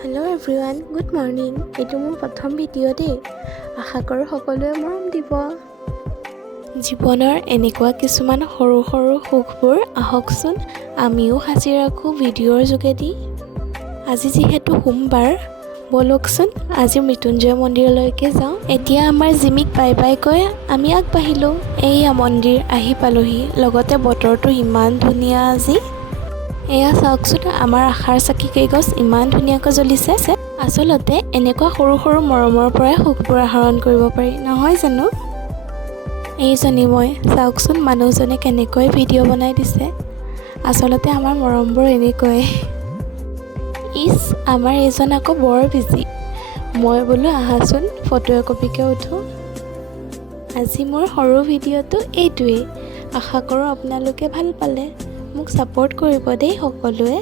Hello' everyone, good morning. এইটো মোৰ প্ৰথম ভিডিঅ' দেই। আশা কৰোঁ সকলোৱে মৰম দিব। জীৱনৰ এনেকুৱা কিছুমান সৰু সৰু সুখবোৰ আহকচোন আমিও সাঁচি ৰাখোঁ ভিডিঅ'ৰ যোগেদি। আজি যিহেতু সোমবাৰ, ব'লকচোন আজি মৃত্যুঞ্জয় মন্দিৰলৈকে যাওঁ। এতিয়া আমাৰ জিমিক বাই বাই কৈ আমি আগবাঢ়িলোঁ। এইয়া মন্দিৰ আহি পালোহি, লগতে বতৰটো ইমান ধুনীয়া আজি। এয়া চাওকচোন, আমাৰ আশাৰ চাকি কেইগছ ইমান ধুনীয়াকৈ জ্বলিছে। আচলতে এনেকুৱা সৰু সৰু মৰমৰ পৰাই সুখবোৰ আহৰণ কৰিব পাৰি, নহয় জানো? এইজনী মই, চাওকচোন মানুহজনে কেনেকৈ ভিডিঅ' বনাই দিছে। আচলতে আমাৰ মৰমবোৰ এনেকৈ। ইছ, আমাৰ এইজন আকৌ বৰ বিজি। মই বোলো আহাচোন ফটো একপিকে উঠোঁ। আজি মোৰ সৰু ভিডিঅ'টো এইটোৱেই। আশা কৰোঁ আপোনালোকে ভাল পালে। মোক ছাপোৰ্ট কৰিব দেই সকলোৱে।